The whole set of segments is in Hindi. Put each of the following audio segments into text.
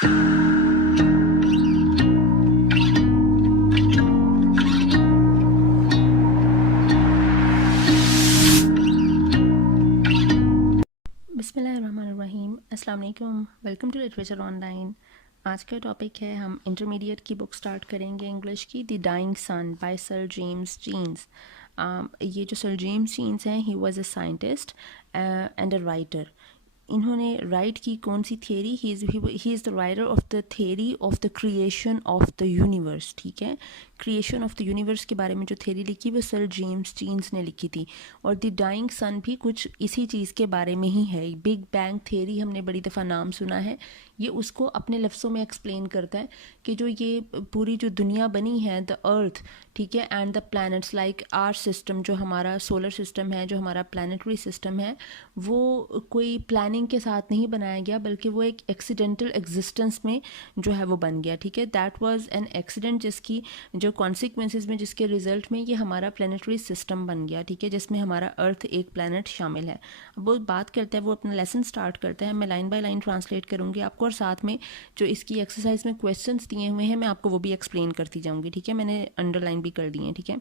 बिस्मिल्लाहिर्रहमानिर्रहीम, अस्सलाम वालेकुम, वेलकम टू लिटरेचर ऑनलाइन। आज का टॉपिक है, हम इंटरमीडिएट की बुक स्टार्ट करेंगे इंग्लिश की, the dying sun by Sir James Jeans. ये जो सर जेम्स जीन्स हैं, he was a scientist and a writer. इन्होंने राइट की कौन सी theory, he is the writer of the theory of the creation of the universe. ठीक है, क्रिएशन ऑफ द यूनिवर्स के बारे में जो थियरी लिखी वो सर जेम्स जीन्स ने लिखी थी। और द डाइंग सन भी कुछ इसी चीज़ के बारे में ही है। बिग बैंग थियरी हमने बड़ी दफ़ा नाम सुना है, ये उसको अपने लफ्ज़ों में एक्सप्लेन करता है कि जो ये पूरी जो दुनिया बनी है, द अर्थ, ठीक है, and the planets like our system, जो हमारा सोलर सिस्टम है, जो हमारा प्लानिटरी सिस्टम है, वो कोई प्लानिंग के साथ नहीं बनाया गया, बल्कि वो एक एक्सीडेंटल एग्जिस्टेंस में जो है वो बन गया। ठीक है, दैट वाज एन एक्सीडेंट, जिसकी जो कॉन्सिक्वेंसेस में, जिसके रिजल्ट में ये हमारा प्लानिटरी सिस्टम बन गया। ठीक है, जिसमें हमारा अर्थ एक प्लानट शामिल है। अब वो बात करता है, वो अपना लेसन स्टार्ट करता है। मैं लाइन बाय लाइन ट्रांसलेट करूँगी आपको, और साथ में जो इसकी एक्सरसाइज में क्वेश्चंस दिए हुए हैं, मैं आपको वो भी एक्सप्लेन करती जाऊँगी। ठीक है, मैंने अंडरलाइन भी कर दिए हैं। ठीक है,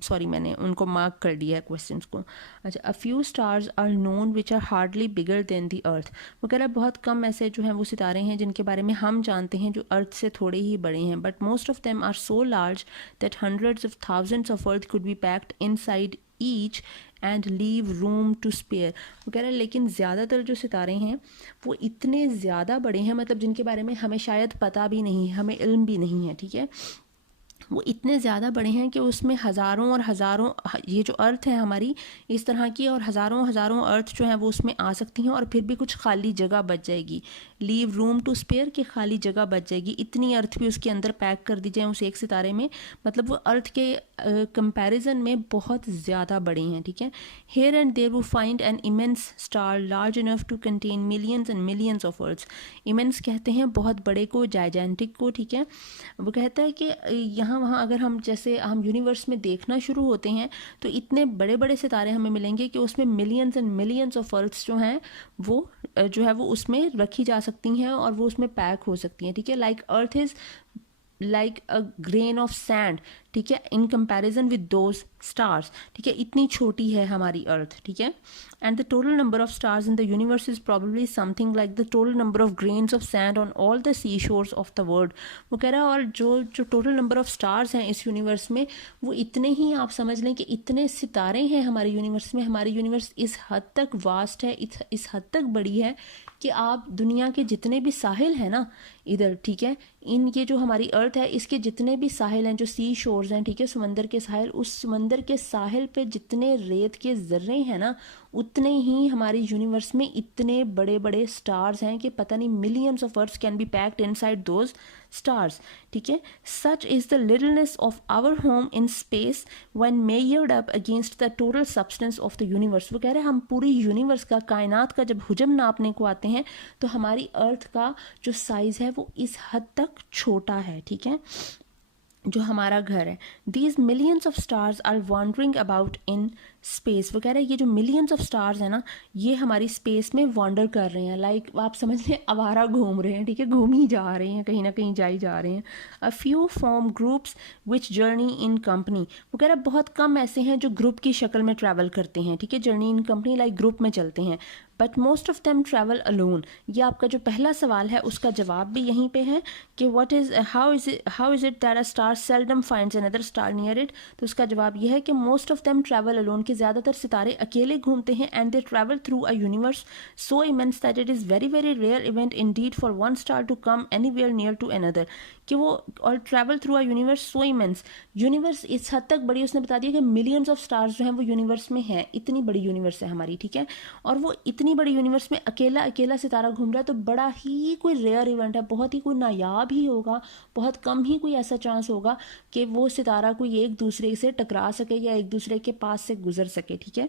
सॉरी, मैंने उनको मार्क कर दिया है क्वेश्चंस को। अच्छा, a few stars are known which are hardly bigger than the earth. वो कह रहा है बहुत कम ऐसे जो हैं वो सितारे हैं जिनके बारे में हम जानते हैं जो अर्थ से थोड़े ही बड़े हैं, but most of them are so large that hundreds of thousands of earth could be packed inside each and leave room to spare. वो कह रहा है लेकिन ज़्यादातर जो सितारे हैं वो इतने ज़्यादा बड़े हैं, मतलब जिनके बारे में हमें शायद पता भी नहीं, हमें इल्म भी नहीं है। ठीक है, वो इतने ज़्यादा बड़े हैं कि उसमें हज़ारों और हज़ारों, ये जो अर्थ है हमारी इस तरह की, और हज़ारों हज़ारों अर्थ जो हैं वो उसमें आ सकती हैं, और फिर भी कुछ खाली जगह बच जाएगी। लीव रूम टू स्पेयर, की खाली जगह बच जाएगी। इतनी अर्थ भी उसके अंदर पैक कर दी जाए उस एक सितारे में, मतलब वो अर्थ के कंपैरिजन में बहुत ज़्यादा बड़े हैं। ठीक है, हेयर एंड देयर वो find an immense star large enough to contain millions and millions of earth. Immense कहते हैं बहुत बड़े को, जायजेंटिक को। ठीक है, वो कहता है कि यहाँ वहाँ अगर हम, जैसे हम यूनिवर्स में देखना शुरू होते हैं, तो इतने बड़े बड़े सितारे हमें मिलेंगे कि उसमें millions and millions of earths जो हैं वो जो है वो उसमें रखी जा सकती हैं, और वो उसमें पैक हो सकती हैं। ठीक है, like earth is like a grain of sand. ठीक है, in comparison with those stars. ठीक है, इतनी छोटी है हमारी अर्थ। ठीक है, and the total number of stars in the universe is probably something like the total number of grains of sand on all the sea shores of the world. वो कह रहा है, और जो जो टोटल नंबर ऑफ स्टार्स हैं इस यूनिवर्स में, वो इतने ही, आप समझ लें कि इतने सितारे हैं हमारे यूनिवर्स में। हमारी यूनिवर्स इस हद तक वास्ट है, इस हद तक बड़ी है कि आप दुनिया के जितने भी साहिल हैं ना इधर, ठीक है, इन ये जो हमारी अर्थ है इसके जितने भी साहिल हैं, जो सी शोर्स हैं, ठीक है, समंदर के साहिल, उस समंदर के साहिल पे जितने रेत के ज़र्रे हैं ना, उतने ही हमारी यूनिवर्स में इतने बड़े बड़े स्टार्स हैं कि पता नहीं millions of earths can be packed inside those stars. ठीक है, such is the littleness of our home in space when measured up against the total substance of the universe. वो कह रहे हैं हम पूरी यूनिवर्स का, कायनात का जब हुजम नापने को आते हैं, तो हमारी अर्थ का जो साइज़ है वो इस हद तक छोटा है। ठीक है, जो हमारा घर है, these millions of stars are wandering about in space. वो कह रहे हैं ये जो मिलियंस ऑफ स्टार्स हैं ना, ये हमारी स्पेस में वॉन्डर कर रहे हैं, लाइक आप समझ लें आवारा घूम रहे हैं। ठीक है, घूम ही जा रहे हैं, कहीं ना कहीं जा ही जा रहे हैं। A few form groups which journey in company. वो कह रहा है बहुत कम ऐसे हैं जो ग्रुप की शक्ल में ट्रैवल करते हैं। ठीक है, journey in company, like group में चलते हैं, but most of them travel alone. ये आपका जो पहला सवाल है उसका जवाब भी यहीं पे है कि how is it that a star seldom finds another star near it. तो उसका जवाब यह है कि most of them travel alone, कि ज़्यादातर सितारे अकेले घूमते हैं, and they travel through a universe so immense that it is very very rare event indeed for one star to come anywhere near to another. कि वो, और travel through a universe so immense, universe इस हद तक बड़ी, उसने बता दिया कि मिलियंस ऑफ स्टार्स जो हैं वो यूनिवर्स में हैं, इतनी बड़ी यूनिवर्स है हमारी। ठीक है, और वो इतनी बड़ी यूनिवर्स में अकेला अकेला सितारा घूम रहा है, तो बड़ा ही कोई रेयर इवेंट है, बहुत ही कोई नायाब ही होगा, बहुत कम ही कोई ऐसा चांस होगा कि वो सितारा कोई एक दूसरे से टकरा सके या एक दूसरे के पास से गुजर सके। ठीक है,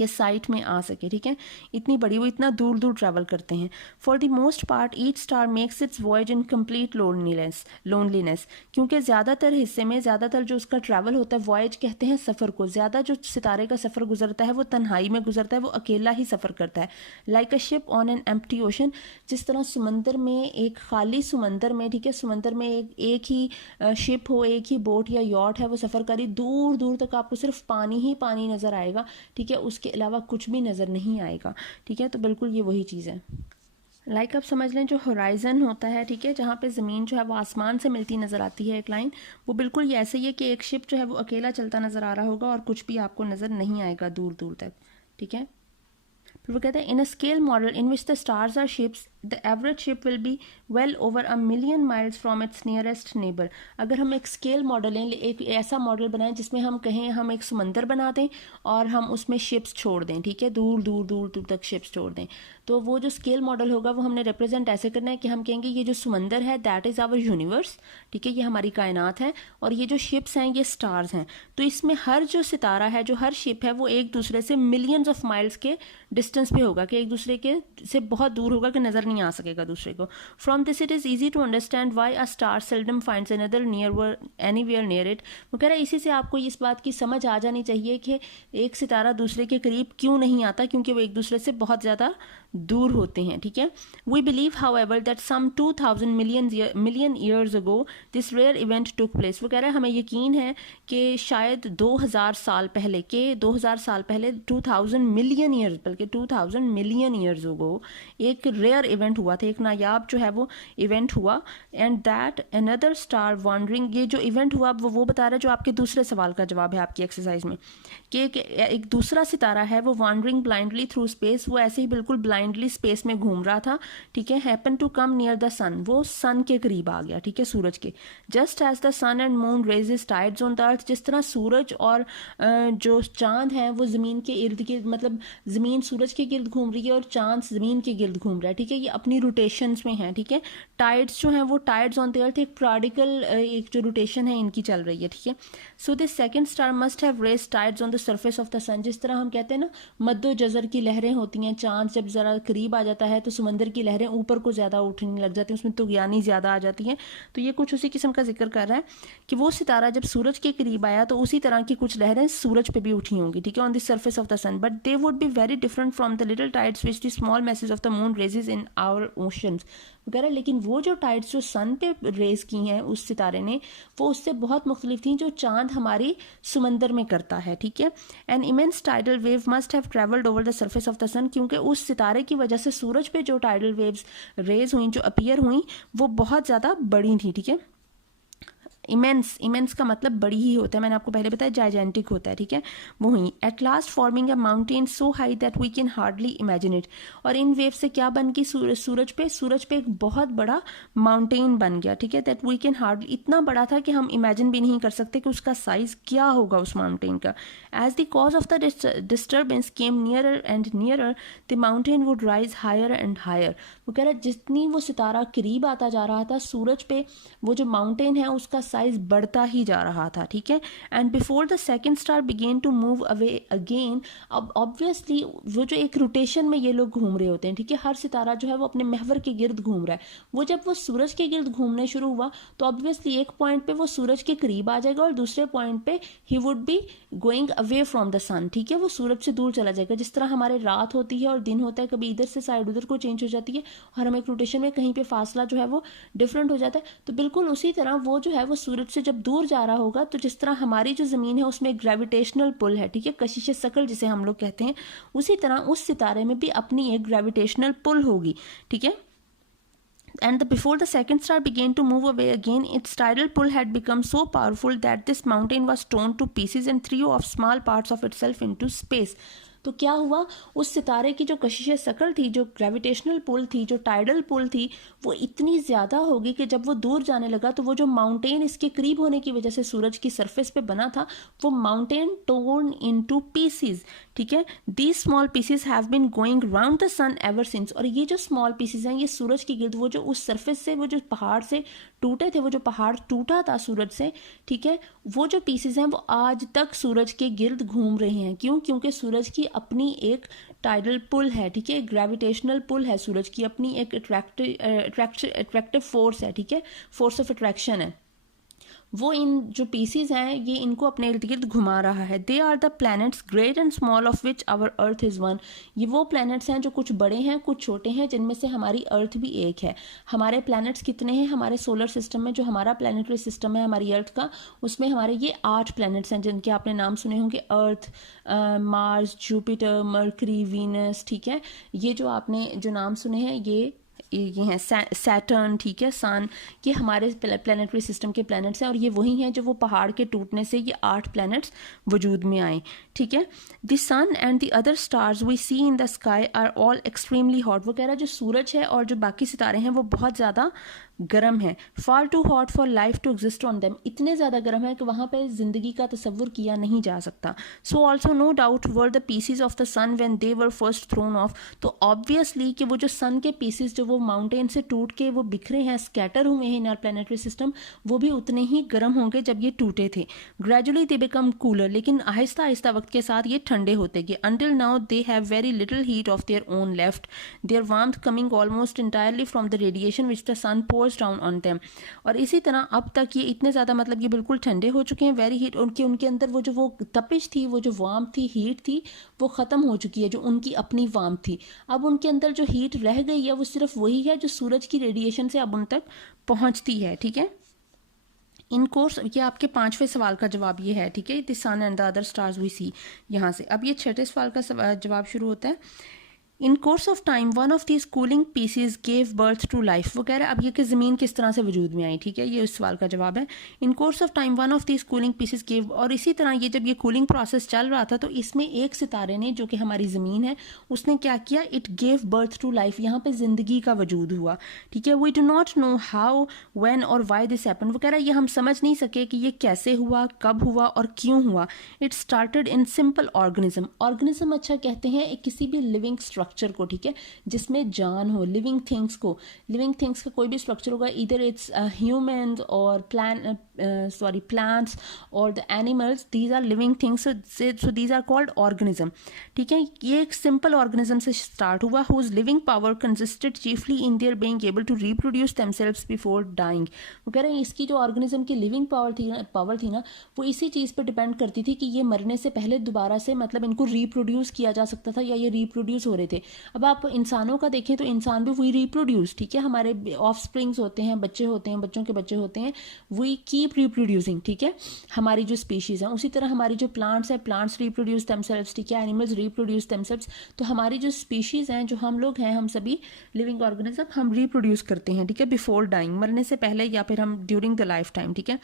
के साइट में आ सके, ठीक है, इतनी बड़ी, वो इतना दूर दूर ट्रैवल करते हैं। For the most part each star makes it's voyage in complete loneliness, क्योंकि ज़्यादातर हिस्से में, ज़्यादातर जो उसका ट्रैवल होता है, वॉयज कहते हैं सफ़र को, ज़्यादा जो सितारे का सफ़र गुजरता है वो तन्हाई में गुजरता है, वो अकेला ही सफ़र करता है। Like a ship on an empty ocean, जिस तरह समंदर में, एक खाली समंदर में, ठीक है, समंदर में एक ही शिप हो, एक ही बोट या यॉट है, वो सफ़र करी, दूर दूर तक आपको सिर्फ पानी ही पानी नज़र आएगा, ठीक है, उसके अलावा कुछ भी नज़र नहीं आएगा, ठीक है। तो बिल्कुल ये वही चीज़ है। लाइक आप समझ लें जो होराइज़न होता है, ठीक है, जहाँ पे ज़मीन जो है वो आसमान से मिलती नज़र आती है एक लाइन, वो बिल्कुल ये ऐसे ही है कि एक शिप जो है वो अकेला चलता नज़र आ रहा होगा और कुछ भी आपको नज़र नहीं आएगा दूर दूर तक, ठीक है। फिर वो कहते हैं in a scale model in which the stars are ships the average ship will be well over 1,000,000 miles from its nearest neighbour. अगर हम एक स्केल मॉडल लें, एक ऐसा मॉडल बनाएं जिसमें हम कहें हम एक समंदर बना दें और हम उसमें शिप्स छोड़ दें, ठीक है, दूर दूर दूर दूर तक शिप्स छोड़ दें, तो वो जो स्केल मॉडल होगा वो हमने रिप्रेजेंट ऐसे करना है कि हम कहेंगे ये जो समंदर है दैट इज़ आवर यूनिवर्स, ठीक है, ये हमारी कायनात है, और ये जो शिप्स हैं ये स्टार्स हैं। तो इसमें हर जो सितारा है, जो हर शिप है, वो एक दूसरे से मिलियंस ऑफ माइल्स के डिस्टेंस पे होगा, कि एक दूसरे के से बहुत दूर होगा, कि नज़र नहीं आ सकेगा दूसरे को। From this it is easy to understand why a star seldom finds another anywhere near it. वो कह रहा है इसी से आपको इस बात की समझ आ जानी चाहिए कि एक सितारा दूसरे के करीब क्यों नहीं आता, क्योंकि वो एक दूसरे से बहुत ज़्यादा दूर होते हैं, ठीक है। We believe however that some 2000 million years ago this rare event took place. वो कह रहा है हमें यकीन है कि शायद 2000 साल पहले, 2000 मिलियन ईयर्स, बल्कि 2000 मिलियन ईयर्स अगो एक रेयर इवेंट हुआ था, एक नायाब जो है वो इवेंट हुआ। And that another star wandering, ये जो इवेंट हुआ वो बता रहा है, जो आपके दूसरे सवाल का जवाब है आपकी एक्सरसाइज में, कि एक दूसरा सितारा है वो वॉन्डरिंग ब्लाइंडली थ्रू स्पेस, वो ऐसे ही बिल्कुल ब्लाइंडली स्पेस में घूम रहा था, ठीक है। Happen to come near the sun, वो सन के करीब आ गया, ठीक है, सूरज के। Just as the sun and moon raises tides on the earth, जिस तरह सूरज और जो चांद है वो ज़मीन के इर्द गिर्द, मतलब ज़मीन सूरज के गिर्द घूम रही है और चांद ज़मीन के गिर्द घूम रहा है, ठीक है, ये अपनी रोटेशंस में है, ठीक है। टाइड्स जो हैं वो टाइड्स ऑन द अर्थ, एक प्रोडिकल एक जो रोटेशन है इनकी चल रही है, ठीक है। So this second star must have raised tides on the surface of the sun, जिस तरह हम कहते हैं ना मद्दो जज़र की लहरें होती हैं, चांद जब ज़रा करीब आ जाता है तो समंदर की लहरें ऊपर को ज़्यादा उठने लग जाती हैं, उसमें तुगयानी ज़्यादा आ जाती हैं। तो ये कुछ उसी किस्म का जिक्र कर रहा है कि वो सितारा जब सूरज के करीब आया तो उसी तरह की कुछ लहरें सूरज पे भी उठी होंगी, ठीक है, on the surface of the sun, but they would be very different from the little tides which the small mass of the moon raises in our oceans वगैरह। लेकिन वो जो टाइड्स जो सन पे रेज की हैं उस सितारे ने, वो उससे बहुत मुख्तलिफ थी जो चांद हमारी समंदर में करता है, ठीक है। An immense tidal wave must have travelled over the surface of the sun, क्योंकि उस सितारे की वजह से सूरज पे जो टाइडल वेव्स रेज हुई, जो अपीयर हुई, वो बहुत ज़्यादा बड़ी थी, ठीक है। इमेंस का मतलब बड़ी ही होता है, मैंने आपको पहले बताया जाइजेंटिक होता है, ठीक है, वो हुई। At last forming a mountain so high that we can hardly imagine it, और इन वेव से क्या बन गई, सूरज पे एक बहुत बड़ा माउंटेन बन गया, ठीक है। दैट वी कैन हार्डली, इतना बड़ा था कि हम इमेजिन भी नहीं कर सकते कि उसका साइज क्या होगा उस माउंटेन का। As the cause of the disturbance came nearer and nearer the mountain would rise higher and higher. वो कह रहा है जितनी वो सितारा करीब आता जा रहा था सूरज पे, वो जो माउंटेन है उसका साइज बढ़ता ही जा रहा था, ठीक है। And before the second star began to move away again, अब ऑब्वियसली वो जो एक रोटेशन में ये लोग घूम रहे होते हैं, ठीक है, हर सितारा जो है वो अपने महवर के गिर्द घूम रहा है। वो जब वो सूरज के गिर्द घूमने शुरू हुआ तो ऑब्वियसली एक पॉइंट पे वो सूरज के करीब आ जाएगा और दूसरे पॉइंट पे he would be going away from the sun, ठीक है, वो सूरज से दूर चला जाएगा। जिस तरह हमारे रात होती है और दिन होता है, कभी इधर से साइड उधर को चेंज हो जाती है और हम एक रोटेशन में कहीं पे फासला जो है वो डिफरेंट हो जाता है, तो बिल्कुल उसी तरह वो जो है वो सूरज से जब दूर जा रहा होगा, तो जिस तरह हमारी जो ज़मीन है उसमें ग्रेविटेशनल पुल है, ठीक है, कशिश सकल जिसे हम लोग कहते हैं, उसी तरह उस सितारे में भी अपनी एक ग्रेविटेशनल पुल होगी, ठीक है। And before the second star began to move away again, its tidal pull had become so powerful that this mountain was torn to pieces and threw off small parts of itself into space. तो क्या हुआ, उस सितारे की जो कशिश सकल थी, जो ग्रेविटेशनल पुल थी, जो टाइडल पुल थी, वो इतनी ज़्यादा होगी कि जब वो दूर जाने लगा तो वो जो माउंटेन इसके करीब होने की वजह से सूरज की सरफेस पे बना था, वो माउंटेन टोर्न इनटू पीसीज, ठीक है। These small pieces have been going round the sun ever since, और ये जो स्मॉल पीसीज हैं ये सूरज की गिर्द, वो जो उस सरफेस से, वो जो पहाड़ से टूटे थे, वो जो पहाड़ टूटा था सूरज से, ठीक है, वो जो पीसीज हैं वो आज तक सूरज के गिर्द घूम रहे हैं। क्यों? क्योंकि सूरज की अपनी एक टाइडल पुल है, ठीक है, ग्रेविटेशनल पुल है सूरज की, अपनी एक अट्रैक्टिव फोर्स है, ठीक है, फोर्स ऑफ अट्रैक्शन है, वो इन जो पीसीज हैं ये इनको अपने इर्द गिर्द घुमा रहा है। They are the planets great and small of which our earth is one. ये वो प्लैनेट्स हैं जो कुछ बड़े हैं कुछ छोटे हैं, जिनमें से हमारी अर्थ भी एक है। हमारे प्लैनेट्स कितने हैं हमारे सोलर सिस्टम में, जो हमारा प्लानिटरी सिस्टम है हमारी अर्थ का, उसमें हमारे ये 8 प्लैनेट्स हैं जिनके आपने नाम सुने होंगे, अर्थ, मार्स, जुपिटर, मरकरी, वीनस, ठीक है। ये जो आपने जो नाम सुने हैं ये हैं सैटर्न, ठीक है, सन, ये हमारे प्लानिटरी सिस्टम के प्लैनेट्स हैं, और ये वही हैं जो वो पहाड़ के टूटने से ये 8 प्लैनेट्स वजूद में आए, ठीक है। The sun and the other stars we see in the sky are all extremely hot. वो कह रहा है जो सूरज है और जो बाकी सितारे हैं वो बहुत ज़्यादा गर्म है। Far too hot for life to exist on them, इतने ज़्यादा गर्म है कि वहाँ पे ज़िंदगी का तसव्वुर किया नहीं जा सकता। So also no doubt were the pieces of the sun when they were first thrown off. तो ऑब्वियसली कि वो जो सन के पीसीज जो वो माउंटेन से टूट के वो बिखरे हैं, स्कैटर हुए हैं इन आवर प्लानिटरी सिस्टम, वो भी उतने ही गर्म होंगे जब ये टूटे थे। ग्रेजुअली दे बिकम कूलर, लेकिन आहिस्ता आहिस्ता वक्त के साथ ये ठंडे होते गए। Until now they have very little heat of their own left, their warmth coming almost entirely from the radiation which the sun pours down on them. और इसी तरह अब तक ये इतने ज़्यादा मतलब ये बिल्कुल ठंडे हो चुके हैं, वेरी हीट, उनके अंदर वो जो वो तपिश थी, वो जो वार्म थी, हीट थी, वो ख़त्म हो चुकी है जो उनकी अपनी वार्म थी। अब उनके अंदर जो हीट रह गई है वो सिर्फ वही है जो सूरज की रेडिएशन से अब उन तक पहुंचती है, ठीक है। इन कोर्स ये आपके 5वें सवाल का जवाब ये है, ठीक है, the sun and the other stars we see, यहाँ से। अब ये 6ठे सवाल का जवाब शुरू होता है। In course of time one of these cooling pieces gave birth to life. वो कह रहा है अब ये कि ज़मीन किस तरह से वजूद में आई, ठीक है, ये उस सवाल का जवाब है। In course of time one of these cooling pieces gave, और इसी तरह ये जब ये कूलिंग प्रोसेस चल रहा था तो इसमें एक सितारे ने जो कि हमारी ज़मीन है उसने क्या किया, it gave birth to life, यहाँ पे ज़िंदगी का वजूद हुआ, ठीक है। We do not know how when और वाई दिस हैपन। वो कह रहा है ये हम समझ नहीं सके कि ये कैसे हुआ, कब हुआ और क्यों हुआ। It started in simple organism. Organism अच्छा कहते हैं एक किसी भी लिविंग स्ट्रक्चर को, ठीक है, जिसमें जान हो, लिविंग थिंग्स को। लिविंग थिंग्स का कोई भी स्ट्रक्चर होगा, इधर इट्स ह्यूमन्स और प्लांट्स और the animals, these are living things, so these are called organism, ठीक है। ये एक सिंपल ऑर्गेनिज्म से स्टार्ट हुआ, whose living power consisted chiefly in their being able to reproduce themselves before dying. वो कह रहे हैं इसकी जो ऑर्गेनिज्म की लिविंग पावर थी ना वो इसी चीज़ पर डिपेंड करती थी कि ये मरने से पहले दोबारा से मतलब इनको रिप्रोड्यूस किया जा सकता था या ये रिप्रोड्यूस हो रहे थे। अब आप इंसानों का देखें तो इंसान भी वी रिप्रोड्यूस, ठीक है, हमारे ऑफ स्प्रिंग्स होते हैं, बच्चे होते हैं, बच्चों के बच्चे होते हैं, वी कीप रिप्रोड्यूसिंग, ठीक है, हमारी जो स्पीशीज़ हैं। उसी तरह हमारी जो प्लांट्स हैं, प्लांट्स रिप्रोड्यूस देमसेल्व्स, ठीक है, एनिमल्स रिप्रोड्यूस देमसेल्व्स। तो हमारी जो स्पीशीज़ हैं, जो हम लोग हैं, हम सभी लिविंग ऑर्गेनिज्म, हम रिप्रोड्यूस करते हैं, ठीक है, बिफोर डाइंग, मरने से पहले या फिर हम ड्यूरिंग द लाइफ टाइम, ठीक है।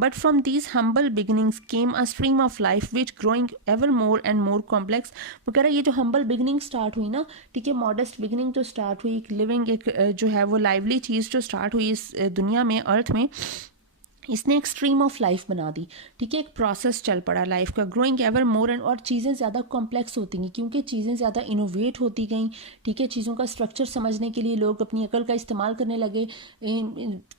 But from these humble beginnings came a stream of life which growing ever more and more complex। वो कह रहा है ये जो humble beginning स्टार्ट हुई ना, ठीक है, modest beginning जो स्टार्ट हुई, एक लिविंग एक जो है वो लाइवली चीज़ जो स्टार्ट हुई इस दुनिया में, अर्थ में, इसने एक स्ट्रीम ऑफ लाइफ बना दी, ठीक है, एक प्रोसेस चल पड़ा लाइफ का, ग्रोइंग एवर मोर एंड, और चीज़ें ज़्यादा कॉम्प्लेक्स होती गई क्योंकि चीज़ें ज़्यादा इनोवेट होती गई, ठीक है। चीज़ों का स्ट्रक्चर समझने के लिए लोग अपनी अकल का इस्तेमाल करने लगे।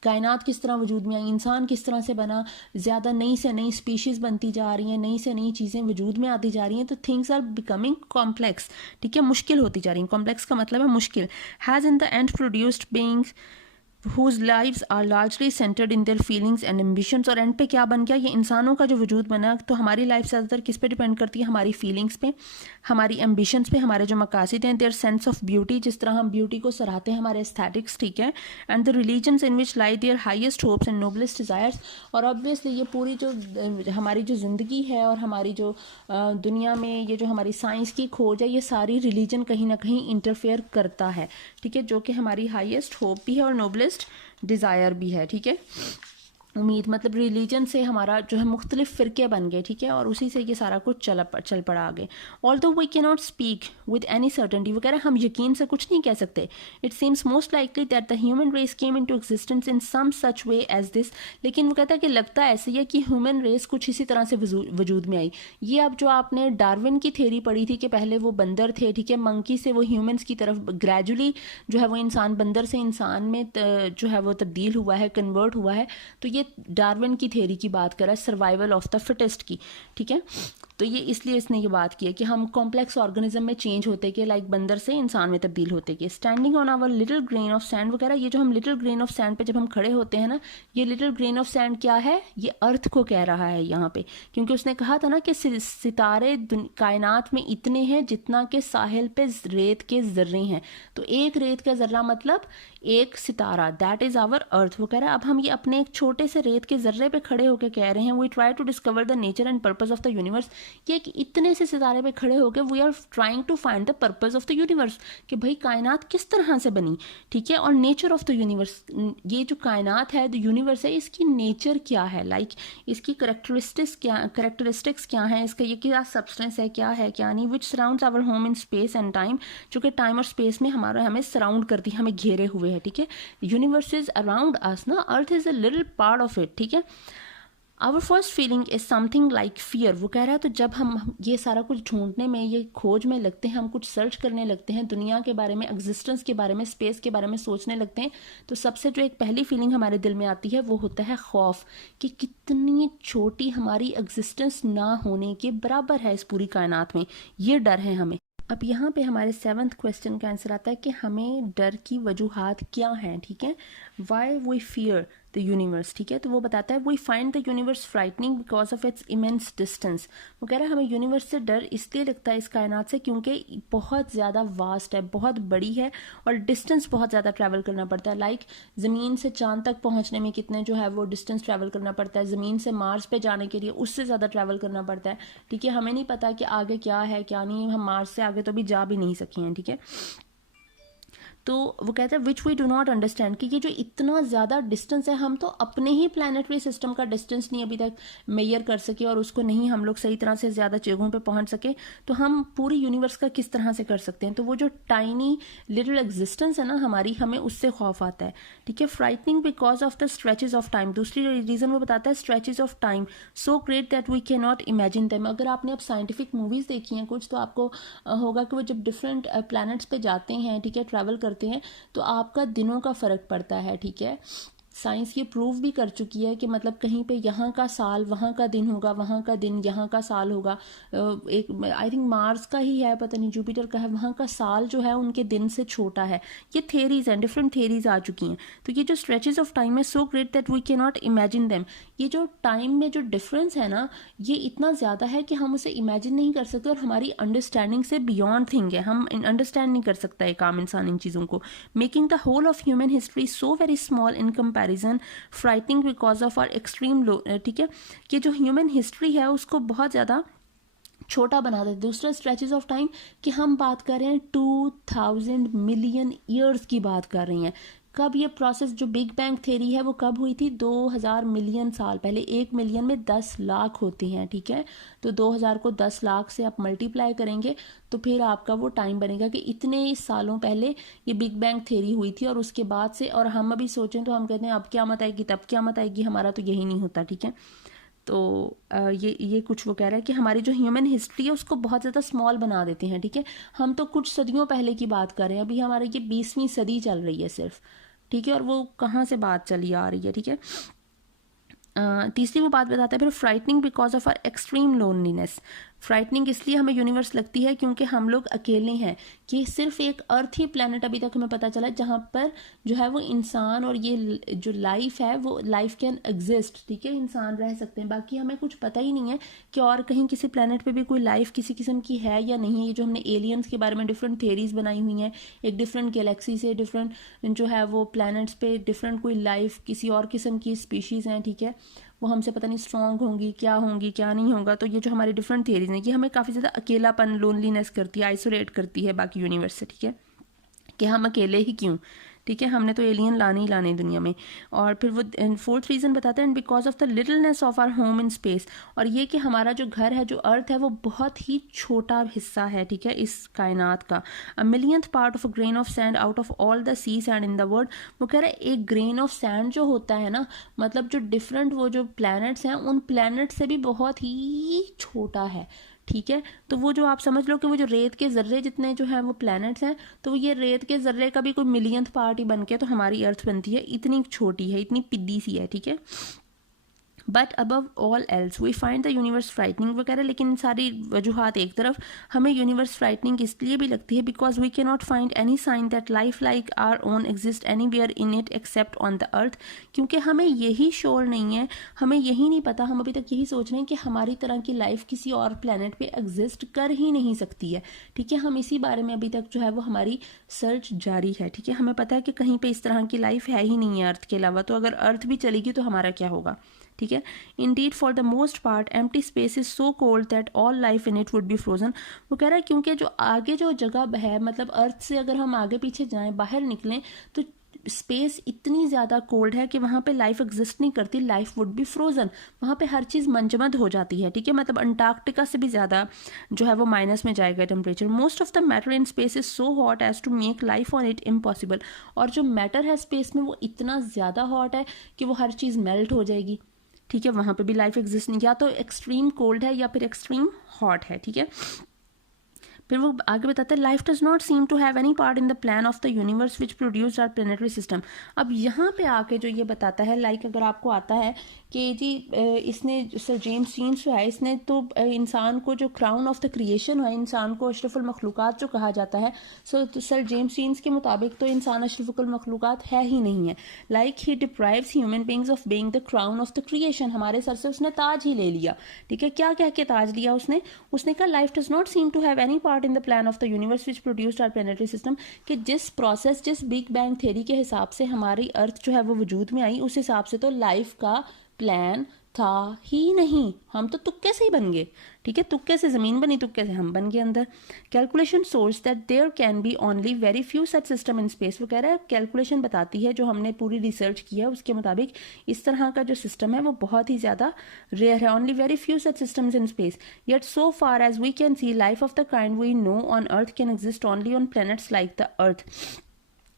कायनात किस तरह वजूद में आई, इंसान किस तरह से बना, ज़्यादा नई से नई स्पीशीज़ बनती जा रही हैं, नई से नई चीज़ें वजूद में आती जा रही हैं, तो थिंग्स आर बिकमिंग कॉम्प्लेक्स, ठीक है, मुश्किल होती जा रही हैं। कॉम्प्लेक्स का मतलब है मुश्किल। Has in the end produced beings whose lives are largely centered in their feelings and ambitions। और एंड पे क्या बन गया, ये इंसानों का जो वजूद बना, तो हमारी लाइफ ज़्यादातर किस पे डिपेंड करती है, हमारी फीलिंग्स पे, हमारी एम्बिशंस पे, हमारे जो मकासद हैं, देयर सेंस ऑफ ब्यूटी, जिस तरह हम ब्यूटी को सराहते हैं, हमारे एस्थेटिक्स, ठीक है, and the religions in which lie their highest hopes and noblest desires. और ऑब्वियसली ये पूरी जो हमारी जो ज़िंदगी है और हमारी जो दुनिया में ये जो हमारी साइंस की खोज है, ये सारी रिलीजन कहीं ना कहीं इंटरफेयर करता है, ठीक है, जो कि हमारी हाईएस्ट होप भी है और नोबलेस्ट डिज़ायर भी है, ठीक है। उम्मीद मतलब रिलीजन से हमारा जो है मुख्तलिफ फ़िरके बन गए, ठीक है, और उसी से ये सारा कुछ चल पड़ा आगे। Although we can not speak with any certainty, वो कह रहे हैं हम यकीन से कुछ नहीं कह सकते। It seems most likely that the human race came into existence in some such way as this. लेकिन वो कहता है कि लगता ऐसे ही है कि ह्यूमन रेस कुछ इसी तरह से वजूद में आई। ये अब जो आपने डार्विन की थ्योरी पढ़ी थी कि पहले वो बंदर थे, ठीक है, मंकी से वो ह्यूमन्स की तरफ ग्रेजुअली जो है वो इंसान बंदर से इंसान में जो है वो तब्दील हुआ है, कन्वर्ट हुआ है। तो ये डार्विन की थ्योरी की बात कर रहा है, सर्वाइवल ऑफ द फिटेस्ट की, ठीक है। तो ये इसलिए इसने ये बात की है कि हम कॉम्प्लेक्स ऑर्गेनिज्म में चेंज होते कि लाइक बंदर से इंसान में तब्दील होते कि standing on our little grain of sand वगैरह, ये जो हम लिटिल ग्रेन ऑफ सैंड पे जब हम खड़े होते हैं ना, ये लिटिल ग्रेन ऑफ सैंड क्या है, ये अर्थ को कह रहा है यहाँ पे, क्योंकि उसने कहा था ना कि सितारे कायनात में इतने हैं जितना के साहिल पे रेत के जर्रे हैं, तो एक रेत का जर्रा मतलब एक सितारा, दैट इज आवर अर्थ। वो कह रहा है अब हम ये अपने एक छोटे से रेत के जर्रे पे खड़े होकर कह रहे हैं we try to discover the nature and purpose of the universe, ये कि इतने से सितारे पे खड़े होकर we are trying to find the purpose of the universe, कि भाई कायनात किस तरह से बनी, ठीक है, और नेचर ऑफ द यूनिवर्स, ये जो कायनात है, द यूनिवर्स है, इसकी नेचर क्या है, लाइक इसकी करेक्टरिस्टिक्स क्या है, इसका ये क्या सब्सटेंस है, क्या है क्या नहीं, which surrounds our home in space and time, जो कि टाइम और स्पेस में हमें सराउंड करती है, हमें घेरे हुए है, ठीक है। यूनिवर्स इज अराउंड अस ना, earth is a little part of it, ठीक है। Our first feeling is something like fear, वो कह रहा है तो जब हम ये सारा कुछ ढूंढने में, ये खोज में लगते हैं, हम कुछ सर्च करने लगते हैं दुनिया के बारे में, एग्जिस्टेंस के बारे में, स्पेस के बारे में सोचने लगते हैं, तो सबसे जो एक पहली फीलिंग हमारे दिल में आती है वो होता है खौफ, कि कितनी छोटी हमारी एग्जिस्टेंस ना होने के बराबर है इस पूरी कायनात में, ये डर है हमें। अब यहाँ पे हमारे 7th क्वेश्चन का आंसर आता है कि हमें डर की वजूहात क्या हैं, ठीक है। Why we fear the universe, ठीक है, तो वो बताता है we find the universe frightening because of its immense distance, वो कह रहा है हमें यूनिवर्स से डर इसलिए लगता है इस कायनात से क्योंकि बहुत ज़्यादा वास्ट है, बहुत बड़ी है और डिस्टेंस बहुत ज़्यादा ट्रैवल करना पड़ता है, लाइक ज़मीन से चांद तक पहुँचने में कितने जो है वो डिस्टेंस ट्रैवल करना पड़ता है, ज़मीन से मार्स पे जाने के लिए उससे ज़्यादा ट्रैवल करना पड़ता है, ठीक है। हमें नहीं पता कि आगे क्या है क्या नहीं, हम मार्स से आगे तो अभी जा भी नहीं सके हैं, ठीक है। तो वो कहते हैं which we do not understand, कि ये जो इतना ज़्यादा डिस्टेंस है, हम तो अपने ही प्लानिटरी सिस्टम का डिस्टेंस नहीं अभी तक मेजर कर सके और उसको नहीं हम लोग सही तरह से ज़्यादा जगहों पे पहुंच सके, तो हम पूरी यूनिवर्स का किस तरह से कर सकते हैं। तो वो जो टाइनी लिटिल एग्जिस्टेंस है ना हमारी, हमें उससे खौफ आता है, ठीक है। Frightening because of the stretches of time, दूसरी रीज़न वो बताता है stretches of time so great that we can not imagine them. अगर आपने अब साइंटिफिक मूवीज़ देखी हैं कुछ, तो आपको होगा कि वो जब डिफरेंट प्लैनेट्स पे जाते हैं, ठीक है, ट्रैवल करते हैं, तो आपका दिनों का फर्क पड़ता है, ठीक है। साइंस ये प्रूव भी कर चुकी है कि मतलब कहीं पे यहाँ का साल वहाँ का दिन होगा, वहाँ का दिन यहाँ का साल होगा। एक आई थिंक मार्स का ही है, पता नहीं जुपिटर का है, वहाँ का साल जो है उनके दिन से छोटा है। ये थेरीज हैं, डिफरेंट थेरीज आ चुकी हैं। तो ये जो स्ट्रेचेज ऑफ टाइम है so great that we can not imagine them, ये जो टाइम में जो डिफरेंस है ना, ये इतना ज़्यादा है कि हम उसे इमेजिन नहीं कर सकते और हमारी अंडरस्टैंडिंग से बियॉन्ड थिंग है, हम अंडरस्टैंड नहीं कर सकता एक आम इंसान इन चीज़ों को। Making the whole of human history so very small in comparison, frightening because of our extreme low, ठीक है, कि जो ह्यूमन हिस्ट्री है उसको बहुत ज़्यादा छोटा बना देते। दूसरा स्ट्रेचेज ऑफ टाइम कि हम बात कर रहे हैं 2000 मिलियन ईयर्स की बात कर रही हैं। कब ये प्रोसेस, जो बिग बैंग थ्योरी है वो कब हुई थी, 2000 मिलियन साल पहले। 1 मिलियन में 10 लाख होते हैं, ठीक है, तो 2000 को 10 लाख से आप मल्टीप्लाई करेंगे तो फिर आपका वो टाइम बनेगा कि इतने सालों पहले ये बिग बैंग थ्योरी हुई थी। और उसके बाद से, और हम अभी सोचें तो हम कहते हैं अब क्या मत आएगी तब क्या मत आएगी, हमारा तो यही नहीं होता, ठीक है। तो ये कुछ वो कह रहा है कि हमारी जो ह्यूमन हिस्ट्री है उसको बहुत ज़्यादा स्मॉल बना देते हैं, ठीक है। हम तो कुछ सदियों पहले की बात कर रहे हैं, अभी हमारे ये 20वीं सदी चल रही है सिर्फ, ठीक है, और वो कहाँ से बात चली आ रही है, ठीक है। तीसरी वो बात बताता है फिर frightening because of our extreme loneliness. Frightening इसलिए हमें यूनिवर्स लगती है क्योंकि हम लोग अकेले हैं, कि सिर्फ एक अर्थ ही प्लेनेट अभी तक हमें पता चला जहाँ पर जो है वो इंसान और ये जो लाइफ है वो लाइफ कैन एग्जिस्ट, ठीक है, इंसान रह सकते हैं। बाकी हमें कुछ पता ही नहीं है कि और कहीं किसी प्लेनेट पे भी कोई लाइफ किसी किस्म की है या नहीं। ये जो हमने एलियंस के बारे में डिफरेंट थियरीज बनाई हुई हैं, एक डिफरेंट गैलेक्सी से डिफरेंट जो है वो प्लैनेट्स पे डिफरेंट कोई लाइफ किसी और किस्म की स्पीशीज़ हैं, ठीक है, वो हमसे पता नहीं स्ट्रॉन्ग होंगी क्या नहीं होगा। तो ये जो हमारी डिफरेंट थियरीज हैं कि हमें काफ़ी ज़्यादा अकेलापन, लोनलीनेस करती है, आइसोलेट करती है बाकी यूनिवर्स से, ठीक है, कि हम अकेले ही क्यों, ठीक है, हमने तो एलियन लाने ही लाने दुनिया में। और फिर वो 4th रीज़न बताते हैं because of the littleness of our home in space, और ये कि हमारा जो घर है, जो अर्थ है, वो बहुत ही छोटा हिस्सा है, ठीक है, इस कायनात का। A millionth part of a grain of sand out of all the sea sand in the world. वो कह रहा है एक ग्रेन ऑफ सैंड जो होता है ना, मतलब जो डिफरेंट वो जो प्लैनेट्स हैं उन प्लैनेट से भी बहुत ही छोटा है, ठीक है। तो वो जो आप समझ लो कि वो जो रेत के ज़र्रे जितने जो हैं वो प्लैनेट्स हैं, तो ये रेत के ज़र्रे का भी कोई मिलियंथ पार्ट ही बन के तो हमारी अर्थ बनती है, इतनी छोटी है, इतनी पिद्दी सी है, ठीक है। But above all else we find the universe frightening वगैरह, लेकिन इन सारी वजूहत एक तरफ, हमें यूनिवर्स फ्राइटनिंग इसलिए भी लगती है because we can not find any sign that life like our own exist anywhere in it except on the earth, क्योंकि हमें यही श्योर नहीं है, हमें यही नहीं पता, हम अभी तक यही सोच रहे हैं कि हमारी तरह की लाइफ किसी और प्लानट पे एग्जिस्ट कर ही नहीं सकती है, ठीक है। हम इसी बारे में अभी तक जो है वो हमारी सर्च जारी है, ठीक है। हमें पता है कि कहीं पे इस तरह की लाइफ है ही नहीं है अर्थ के अलावा, तो अगर अर्थ भी चलेगी तो हमारा क्या होगा, ठीक है। Indeed for the most part empty space is so cold that all life in it would be frozen. वो कह रहा है क्योंकि जो आगे जो जगह है, मतलब अर्थ से अगर हम आगे पीछे जाएं, बाहर निकलें, तो स्पेस इतनी ज़्यादा कोल्ड है कि वहाँ पे लाइफ एग्जिस्ट नहीं करती, लाइफ वुड बी फ्रोजन, वहाँ पे हर चीज़ मंजमद हो जाती है, ठीक है। मतलब अंटार्कटिका से भी ज़्यादा जो है वो माइनस में जाएगा temperature. Most of the matter in space is so hot as to make life on it impossible. और जो मैटर है स्पेस में वो इतना ज़्यादा हॉट है कि वो हर चीज़ मेल्ट हो जाएगी, ठीक है। वहाँ पे भी लाइफ एग्जिस्ट नहीं, या तो एक्सट्रीम कोल्ड है या फिर एक्सट्रीम हॉट है, ठीक है। फिर वो आगे बताते हैं life does not seem to have any part in the plan of the universe which produce our planetary system. अब यहाँ पे आके जो ये बताता है, लाइक अगर आपको आता है कि जी इसने सर जेम्स जीन्स जो है, इसने तो इंसान को जो क्राउन ऑफ द क्रिएशन है, इंसान को अशरफुल मखलूक़ात जो कहा जाता है, सो तो सर जेम्स जीन्स के मुताबिक तो इंसान अशरफुल मखलूक़ात है ही नहीं है। Like he deprives human beings of being the crown of the creation. हमारे सर से उसने ताज ही ले लिया, ठीक है। क्या कह के ताज लिया उसने कहा life does not seem to have any part in the plan of the universe which produced our planetary system, कि जिस प्रोसेस, जिस बिग बैंग थ्योरी के हिसाब से हमारी अर्थ जो है वो वजूद में आई, उस हिसाब से तो लाइफ का प्लान था ही नहीं, हम तो तुक्के से ही बन गए, ठीक है। तुक्के से ज़मीन बनी, तुक्के से हम बन गए अंदर। Calculation source that there can be only very few such system in space. वो कह रहा है कैलकुलेशन बताती है, जो हमने पूरी रिसर्च किया उसके मुताबिक इस तरह का जो सिस्टम है वो बहुत ही ज़्यादा रेयर है। Only very few such systems in space, yet so far as we can see life of the kind we know on earth can exist only on planets like the earth.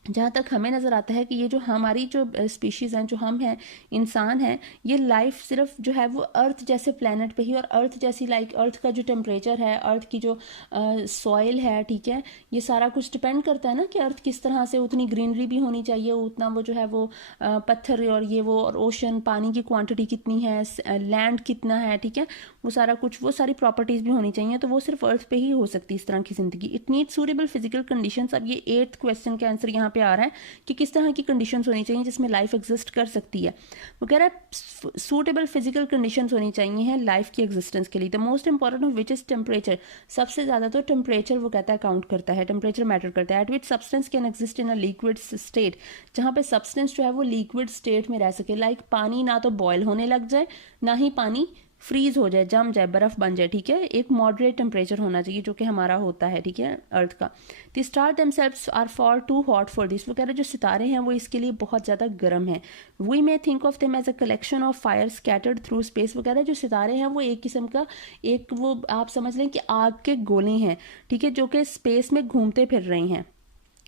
जहाँ तक हमें नज़र आता है कि ये जो हमारी जो स्पीशीज़ हैं, जो हम हैं, इंसान हैं, ये लाइफ सिर्फ जो है वो अर्थ जैसे प्लेनेट पे ही, और अर्थ जैसी लाइक अर्थ का जो टेम्परेचर है, अर्थ की जो सॉइल है, ठीक है, ये सारा कुछ डिपेंड करता है ना कि अर्थ किस तरह से, उतनी ग्रीनरी भी होनी चाहिए, उतना वो जो है वो पत्थर और ये वो, और ओशन, पानी की क्वांटिटी कितनी है, लैंड कितना है, ठीक है, वो सारा कुछ, वो सारी प्रॉपर्टीज़ भी होनी चाहिए, तो वो सिर्फ अर्थ पे ही हो सकती है इस तरह की ज़िंदगी। It need suitable physical conditions. अब ये 8th क्वेश्चन का आंसर यहाँ पे आ रहा है कि किस तरह की कंडीशंस होनी चाहिए जिसमें लाइफ एग्जिस्ट कर सकती है। वो कह रहा है सूटेबल फिजिकल कंडीशंस होनी चाहिए हैं लाइफ की एग्जिस्टेंस के लिए। The most important of which is temperature. सबसे ज़्यादा तो टेम्परेचर वो कहता है काउंट करता है, टेम्परेचर मैटर करता है। Eight which substance can exist in a liquid state, जहाँ पे सब्सटेंस जो है वो लिक्विड स्टेट में रह सके। लाइक पानी ना तो बॉयल होने लग जाए, ना ही पानी फ्रीज हो जाए, जम जाए, बर्फ बन जाए, ठीक है। एक मॉडरेट टेम्परेचर होना चाहिए जो कि हमारा होता है, ठीक है, अर्थ का। The star themselves are far too hot for this. वो कह रहे जो सितारे हैं वो इसके लिए बहुत ज़्यादा गर्म है। We may think of them as a collection of fire scattered through space. वो कह रहे जो सितारे हैं वो एक किस्म का, एक वो आप समझ लें कि आग के गोले हैं, ठीक है, जो कि स्पेस में घूमते फिर रहे हैं,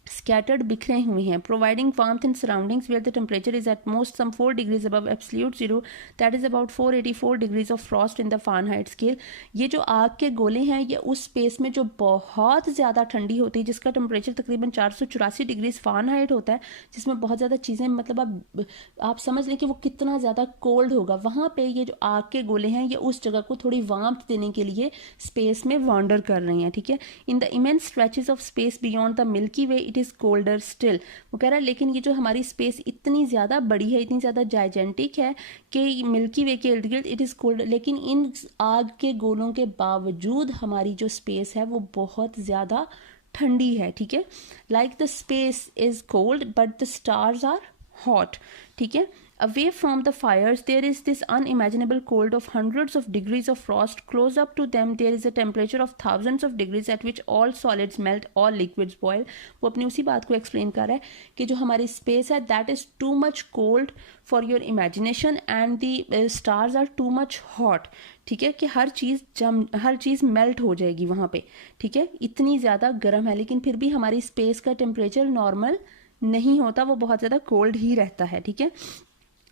scattered बिखरे हुए हैं, providing warmth in surroundings where the temperature is at most some 4 degrees above absolute zero, that is about 484 degrees of frost in the Fahrenheit scale। ये जो आग के गोले हैं ये उस स्पेस में जो बहुत ज़्यादा ठंडी होती है, जिसका टेम्परेचर तकरीबन 484 डिग्रीज फ़ारेनहाइट होता है, जिसमें बहुत ज़्यादा चीज़ें, मतलब आप समझ लें कि वो कितना ज़्यादा कोल्ड होगा। वहाँ पे ये जो आग के गोले हैं ये उस जगह को थोड़ी वार्मथ देने के लिए स्पेस में वॉन्डर कर रहे हैं, ठीक है। In the immense stretches of space beyond the milky way it is colder still. वो कह रहा है लेकिन ये जो हमारी स्पेस इतनी ज़्यादा बड़ी है, इतनी ज़्यादा जाइजेंटिक है कि मिल्की वे के इर्द गिर्द इट इज़ कोल्ड, लेकिन इन आग के गोलों के बावजूद हमारी जो स्पेस है वो बहुत ज़्यादा ठंडी है, ठीक है। Like the space is cold but the stars are hot, ठीक है। Away from the fires, there is this unimaginable cold of hundreds of degrees of frost. Close up to them, there is a temperature of thousands of degrees at which all solids melt, all liquids boil. वो अपनी उसी बात को एक्सप्लेन कर रहा है कि जो हमारी स्पेस है that is too much cold for your imagination and the stars are too much hot. ठीक है, कि हर चीज़ मेल्ट हो जाएगी वहाँ पे, ठीक है, इतनी ज़्यादा गर्म है, लेकिन फिर भी हमारी स्पेस का टेम्परेचर नॉर्मल नहीं होता, वो बहुत ज़्यादा कोल्ड ही रहता है, ठीक है।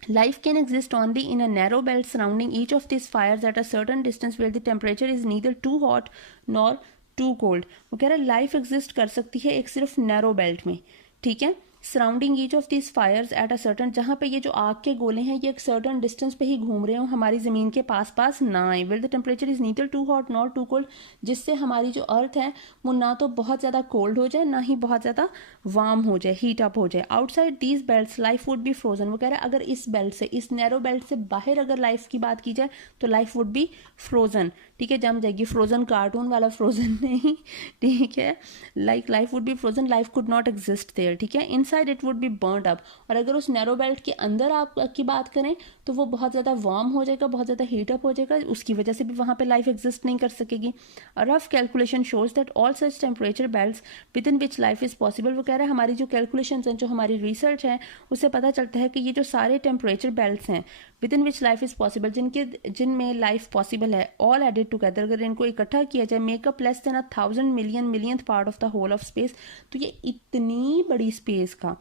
Life can exist only in a narrow belt surrounding each of these fires at a certain distance where the temperature is neither too hot nor too cold. वो कह रहा है लाइफ एग्जिस्ट कर सकती है एक सिर्फ नैरो बेल्ट में, ठीक है, surrounding each of this fires at a certain, जहाँ पे ये जो आग के गोले हैं ये एक सर्टन डिस्टेंस पे ही घूम रहे हो, हमारी ज़मीन के पास पास ना आए। Will the temperature is neither too hot nor too cold, जिससे हमारी जो अर्थ है वो ना तो बहुत ज़्यादा कोल्ड हो जाए ना ही बहुत ज़्यादा वार्म हो जाए, हीट अप हो जाए। Outside these belts life would be frozen, वो कह रहा है अगर इस बेल्ट से, इस नैरो बेल्ट से बाहर अगर लाइफ की बात की जाए तो लाइफ वुड बी फ्रोजन। ठीक है, जम जाएगी, फ्रोजन कार्टून वाला फ्रोजन नहीं, ठीक है, life would be frozen, life could not exist there. ठीक है, inside it would be burned up, और अगर उस नैरो बेल्ट के अंदर आप की बात करें तो वो बहुत ज़्यादा वार्म हो जाएगा, बहुत ज़्यादा हीट अप हो जाएगा, उसकी वजह से भी वहाँ पे लाइफ एग्जिस्ट नहीं कर सकेगी। Rough calculation shows that all such temperature belts with in which life is possible, वो कह रहा है हमारी जो कैलकुलेशन हैं, जो हमारी रिसर्च है, उससे पता चलता है कि ये जो सारे टेम्परेचर बेल्ट्स हैं within which life is possible, जिनमें लाइफ पॉसिबल है, ऑल एडेड टुगेदर, अगर इनको इकट्ठा किया जाए, make up less than 1,000 millionth part of the whole of space, तो ये इतनी बड़ी स्पेस का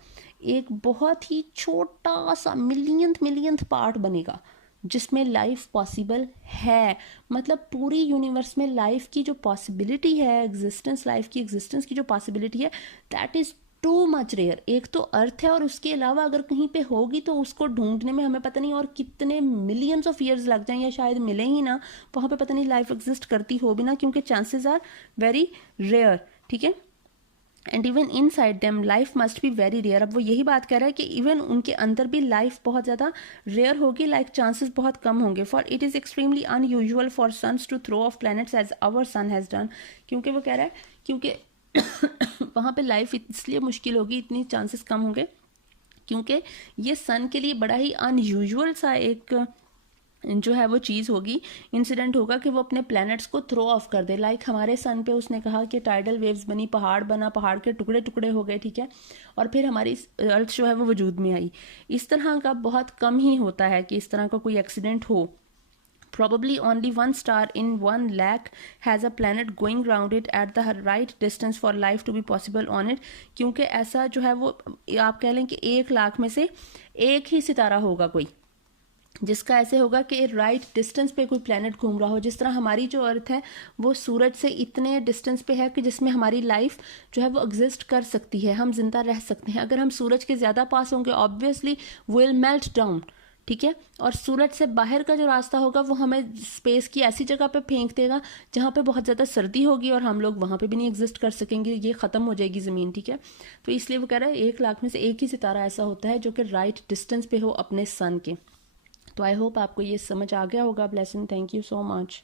एक बहुत ही छोटा सा मिलियंथ पार्ट बनेगा जिसमें लाइफ पॉसिबल है। मतलब पूरी यूनिवर्स में लाइफ की जो पॉसिबिलिटी है, एग्जिस्टेंस, लाइफ की एग्जिस्टेंस की जो पॉसिबिलिटी है, that is too much rare. एक तो अर्थ है और उसके अलावा अगर कहीं पे होगी तो उसको ढूंढने में हमें पता नहीं और कितने मिलियंस ऑफ ईयर्स लग जाएं, या शायद मिले ही ना, वहाँ पे पता नहीं लाइफ एग्जिस्ट करती हो भी ना, क्योंकि चांसेस आर वेरी रेयर। ठीक है, and even inside them life must be very rare. अब वो यही बात कर रहा है कि इवन उनके अंदर भी लाइफ बहुत ज़्यादा रेयर होगी, लाइक चांसेस बहुत कम होंगे। For it is extremely unusual for suns to throw off planets as our sun has done, क्योंकि वो कह रहा है क्योंकि वहाँ पे लाइफ इसलिए मुश्किल होगी, इतनी चांसेस कम होंगे, क्योंकि ये सन के लिए बड़ा ही अनयूजुअल सा एक जो है वो चीज़ होगी, इंसिडेंट होगा कि वो अपने प्लैनेट्स को थ्रो ऑफ कर दे। लाइक हमारे सन पे उसने कहा कि टाइडल वेव्स बनी, पहाड़ बना, पहाड़ के टुकड़े टुकड़े हो गए। ठीक है, और फिर हमारी अर्थ जो है वो वजूद में आई। इस तरह का बहुत कम ही होता है कि इस तरह का कोई एक्सीडेंट हो। Probably only one star in 1 lakh has a planet going round it at the right distance for life to be possible on it, क्योंकि ऐसा जो है वो आप कह लें कि 1 लाख में से एक ही सितारा होगा कोई जिसका ऐसे होगा कि राइट डिस्टेंस पे कोई प्लेनेट घूम रहा हो। जिस तरह हमारी जो अर्थ है वो सूरज से इतने डिस्टेंस पे है कि जिसमें हमारी लाइफ जो है वो एग्जिस्ट कर सकती है, हम जिंदा रह सकते हैं। अगर हम सूरज के ज़्यादा पास होंगे ऑब्वियसली विल मेल्ट डाउन। ठीक है, और सूरज से बाहर का जो रास्ता होगा वो हमें स्पेस की ऐसी जगह पे फेंक देगा जहाँ पे बहुत ज़्यादा सर्दी होगी और हम लोग वहाँ पे भी नहीं एग्जिस्ट कर सकेंगे, ये ख़त्म हो जाएगी ज़मीन। ठीक है, तो इसलिए वो कह रहा है 1 लाख में से एक ही सितारा ऐसा होता है जो कि राइट डिस्टेंस पे हो अपने सन के। तो आई होप आपको ये समझ आ गया होगा। Blessing, thank you so much.